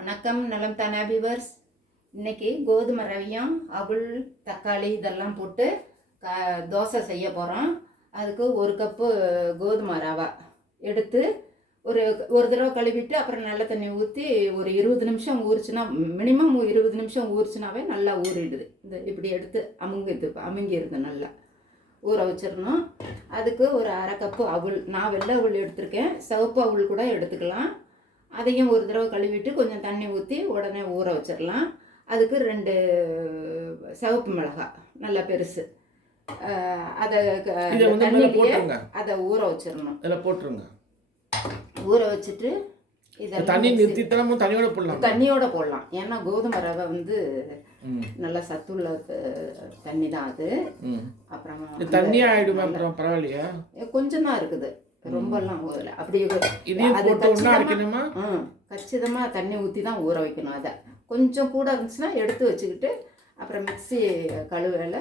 வணக்கம் நலம் தானா வியூவர்ஸ். இன்னைக்கு கோதுமை ரவையும் அவல் தக்காளி இதெல்லாம் போட்டு தோசை செய்ய போகிறோம். அதுக்கு ஒரு கப்பு கோதுமை ரவை எடுத்து ஒரு தடவை கழுவிட்டு அப்புறம் நல்ல தண்ணி ஊற்றி ஒரு 20 நிமிஷம் ஊறிச்சுன்னா, மினிமம் 20 நிமிஷம் ஊறிச்சுனாவே நல்லா ஊறிடுது. இந்த இப்படி எடுத்து அமுங்கிடுது, நல்லா ஊற வச்சிடணும். அதுக்கு ஒரு அரை கப்பு அவல், நான் வெள்ளை அவல் எடுத்திருக்கேன், சிவப்பு அவல் கூட எடுத்துக்கலாம். அதையும் ஒரு தடவை கழுவிட்டு கொஞ்சம் தண்ணி ஊற்றி உடனே ஊற வச்சிடலாம். அதுக்கு 2 சிவப்பு மிளகாய் நல்லா பெருசு, அதை ஊற வச்சிடணும். அதில் போட்டுருங்க. ஊற வச்சுட்டு இதை தண்ணியோட போடலாம். ஏன்னா கோதுமை ரவை வந்து நல்லா சத்துள்ள தண்ணி தான் அது. அப்புறமா தண்ணி ஆயிடும், அப்புறம் பரவாயில்லையா, கொஞ்சம் தான் இருக்குது, ரொம்பலாம் ஊறல. அப்படி அது கச்சிதமாக தண்ணி ஊற்றி தான் ஊற வைக்கணும். அதை கொஞ்சம் கூட இருந்துச்சுன்னா எடுத்து வச்சுக்கிட்டு அப்புறம் மிக்ஸி கழுவையில்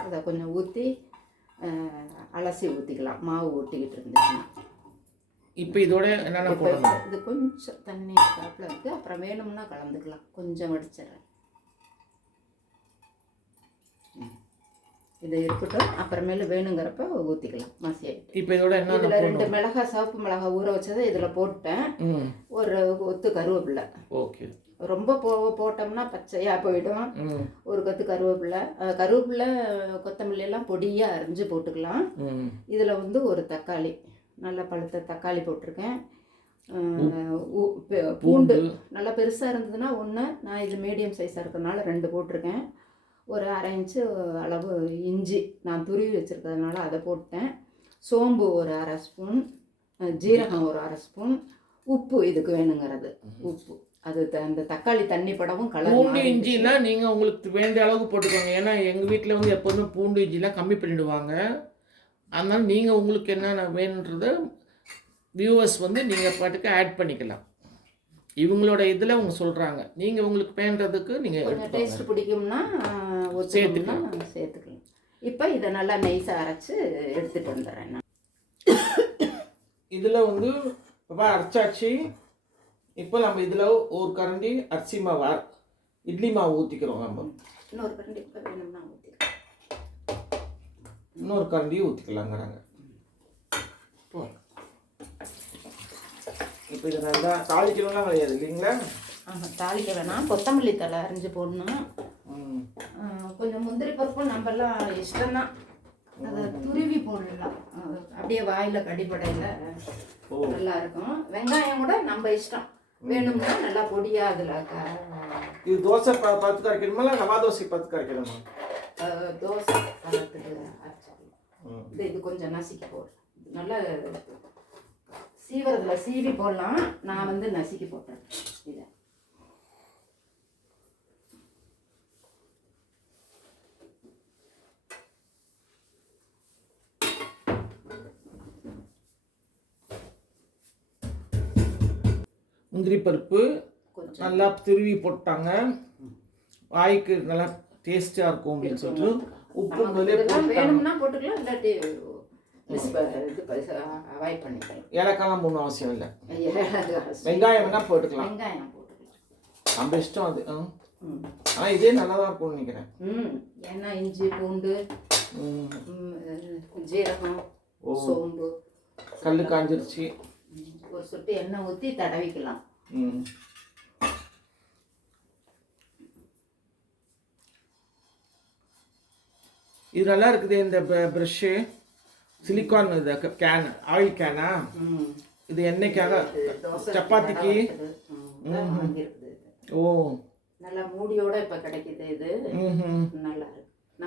அதை கொஞ்சம் ஊற்றி அலசி ஊற்றிக்கலாம், மாவு ஊற்றிக்கிட்டு இருந்துச்சுன்னா. இப்போ இதோட என்னென்ன போடணும்? இது கொஞ்சம் தண்ணி காப்பில் இருக்குது, அப்புறம் வேணும்னா கலந்துக்கலாம். கொஞ்சம் வடிச்சிடறேன், இது இருக்கட்டும். அப்புறமேல வேணுங்கிறப்ப ஊற்றிக்கலாம் மசியாயிட்டு. இப்போ இதோட என்ன, இதில் 2 மிளகாய், சிவப்பு மிளகாய் ஊற வச்சதை இதில் போட்டேன். ஒரு கொத்து கருவேப்பிலை. ஓகே, ரொம்ப போட்டோம்னா பச்சையாக போயிடும். ஒரு கொத்து கருவேப்பிலை கொத்தமல்லி எல்லாம் பொடியாக அரிஞ்சு போட்டுக்கலாம். இதில் வந்து ஒரு தக்காளி, நல்லா பழுத்த தக்காளி போட்டிருக்கேன். பூண்டு நல்லா பெருசாக இருந்ததுன்னா 1, நான் இது மீடியம் சைஸாக இருக்கிறதுனால 2 போட்டிருக்கேன். ஒரு அரை இன்ச்சு அளவு இஞ்சி நான் துருவி வச்சுருக்கிறதுனால அதை போட்டேன். சோம்பு ஒரு அரை ஸ்பூன், ஜீரகம் ஒரு அரை ஸ்பூன், உப்பு இதுக்கு வேணுங்கிறது உப்பு. அது அந்த தக்காளி தண்ணி படவும் கலர். பூண்டு இஞ்சிலாம் நீங்கள் உங்களுக்கு வேண்டிய அளவுக்கு போட்டுக்கோங்க. ஏன்னா எங்கள் வீட்டில் வந்து எப்போதும் பூண்டு இஞ்சிலாம் கம்மி பண்ணிவிடுவாங்க. அதனால் நீங்கள் உங்களுக்கு என்னென்ன வேணுன்றதை வியூவர்ஸ் வந்து நீங்கள் பாட்டுக்கு ஆட் பண்ணிக்கலாம். இவங்களோட இதில் அவங்க சொல்கிறாங்க, நீங்கள் உங்களுக்கு வேண்டதுக்கு நீங்கள் டேஸ்ட் பிடிக்கும்னா சேர்த்துக்கலாம். இப்போ இதை நல்லா நைஸாக அரைச்சி எடுத்துகிட்டு வந்துடுறேன் நான். இதில் வந்து அரைச்சாச்சு. இப்போ நம்ம இதில் ஒரு கரண்டி அரிசி மாவு, இட்லி மாவு ஊற்றிக்கிறோம். நம்ம இன்னொரு கரண்டி இப்போ வேணும்னா ஊற்றிக்கலாம், இன்னொரு கரண்டியும் ஊற்றிக்கலாங்கிறாங்க. இப்போ இது நல்லா தாளிக்கணும்லாம் கிடையாது இல்லைங்களா? ஆமாம், தாளிக்க வேணாம். கொத்தமல்லி தழை அரிஞ்சு போடணும். கொஞ்சம் முந்திரி பருப்பும் நம்மெல்லாம் இஷ்டம்தான், அதை துருவி போடலாம். அப்படியே வாயில் கடிப்படையில் நல்லா இருக்கும். வெங்காயம் கூட நம்ம இஷ்டம், வேணும்னா நல்லா பொடியாக அதில். இது தோசை பார்த்து கரைக்கணுமா இல்லை ரவா தோசை பார்த்து கரைக்கணுமா? தோசை பழத்துக்கு அரைச்சிக்கலாம். இது கொஞ்சம் நசுக்கி போடலாம். நல்லா சீவரத்தில் சீவி போடலாம். நான் வந்து நசுக்கி போட்டேன். இதை முந்திரி பருப்பு நல்லா துருவி போட்டாங்க, வாய்க்கு நல்லா டேஸ்டாக இருக்கும் அப்படின்னு சொல்லிட்டு உப்பு வேணும்னா போட்டுக்கலாம், இல்லாட்டி அவாய்ட் பண்ணிக்கலாம். ஏலக்காய்லாம் போடணும் அவசியம் இல்லை. வெங்காயம் வேணால் போட்டுக்கலாம், வெங்காயம் போட்டுக்கலாம், நம்ம இஷ்டம் அது. ஆனால் இதே நல்லா தான் இருக்கும்னு நினைக்கிறேன். ஏன்னா இஞ்சி பூண்டு ஜீரகம் சோம்பு கல் காஞ்சிருச்சு, ஒரு சொட்டு எண்ணெய் ஊற்றி தடவிக்கலாம். இது நல்லா இருக்குது. இந்த ப்ரஷ்ஷு சிலிக்கான் இது கேன், ஆயில் கேனா இது? எண்ணெய்க்காக சப்பாத்திக்கு. ஓ, நல்லா மூடியோட இப்போ கிடைக்குது இது. நல்லா இருக்கு,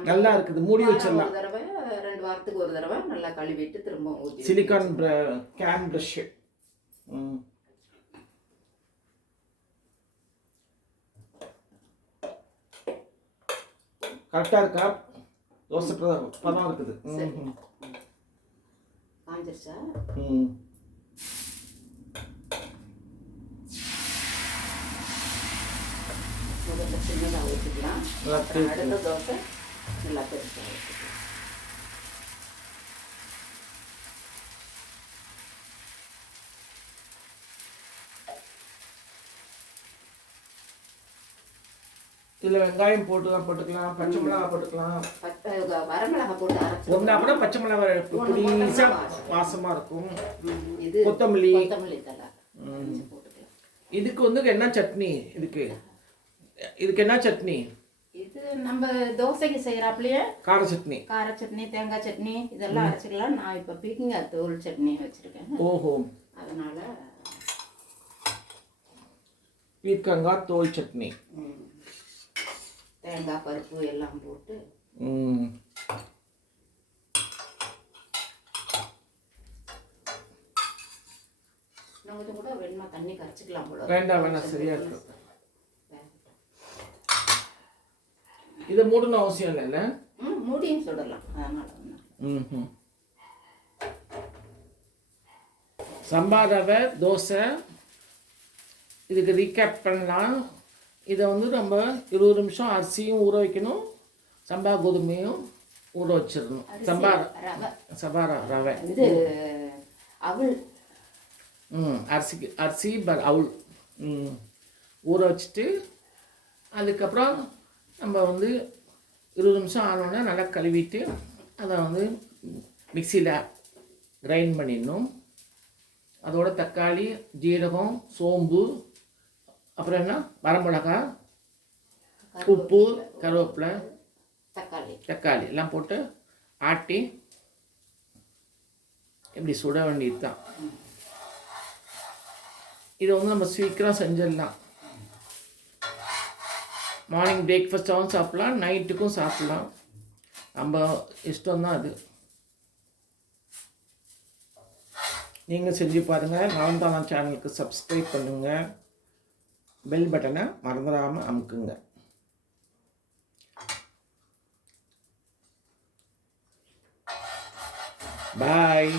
நல்லா இருக்குது. மூடி வச்சிடலாம். ஒரு தடவை 2 வாரத்துக்கு ஒரு தடவை நல்லா கழுவிட்டு திரும்ப ஊற்றி. Silicon can brush. கரெக்டாக இருக்கா? தோசை பதம் இருக்குது. காஞ்சிருச்சா? முதல்ல சின்னதாக ஊற்றிக்கலாம், அடுத்த தோசை நல்லா பெருசாக ஊற்றிக்கலாம். இதில் வெங்காயம் போட்டுக்கலாம், பச்சை மிளகாய் போட்டுக்கலாம், வரமிளகாய் போட்டு அரைச்சி ஒன்றா கூட பச்சை மிளகாய் புளிசாக வாசமாக இருக்கும். இது கொத்தமல்லி தலை போட்டுக்கலாம். இதுக்கு வந்து என்ன சட்னி? இதுக்கு என்ன சட்னி? இது நம்ம தோசைக்கு செய்யறாப்லயே கார சட்னி, தேங்காய் சட்னி இதெல்லாம் அரைச்சிக்கலாம். நான் இப்போ பீக்கங்காய் தோல் சட்னி வச்சிருக்கேன். ஓஹோ, அதனால பீக்கங்காய் தோல் சட்னி, தேங்காய் பருப்பு எல்லாம் போட்டு கொஞ்சம் கூட வேணுமா தண்ணி கரைச்சிக்கலாம் போல. வேண்டாம் சரியா இருக்கு. இதை மூடணும் அவசியம் இல்லைல்ல? மூடியும் சுடலாம். அதனால சம்பா ரவை தோசை இதுக்கு ரீகேப் பண்ணலாம். இதை வந்து நம்ம 20 நிமிஷம் அரிசியும் ஊற வைக்கணும், சம்பா கோதுமையும் ஊற வச்சிடணும். சம்பா ரவை இது அவள் அரிசி அவள் ஊற வச்சுட்டு அதுக்கப்புறம் நம்ம வந்து 20 நிமிஷம் ஆனோடனே நல்லா கழுவிட்டு அதை வந்து மிக்சியில் கிரைண்ட் பண்ணிடணும். அதோட தக்காளி, ஜீரகம், சோம்பு, அப்புறம் என்ன வரமிளகாய், உப்பு, கருவேப்பிலை, தக்காளி எல்லாம் போட்டு ஆட்டி இப்படி சுட வேண்டியது தான். இதை வந்து நம்ம சீக்கிரம் செஞ்சிடலாம். மார்னிங் பிரேக்ஃபாஸ்ட்டாகவும் சாப்பிட்லாம், நைட்டுக்கும் சாப்பிட்லாம். நம்ம இஷ்டம்தான் அது. நீங்கள் செஞ்சு பாருங்கள். நலந்தானா சேனலுக்கு சப்ஸ்கிரைப் பண்ணுங்கள், பெல் பட்டனை மறந்துடாமல் அமுக்குங்க. பாய்.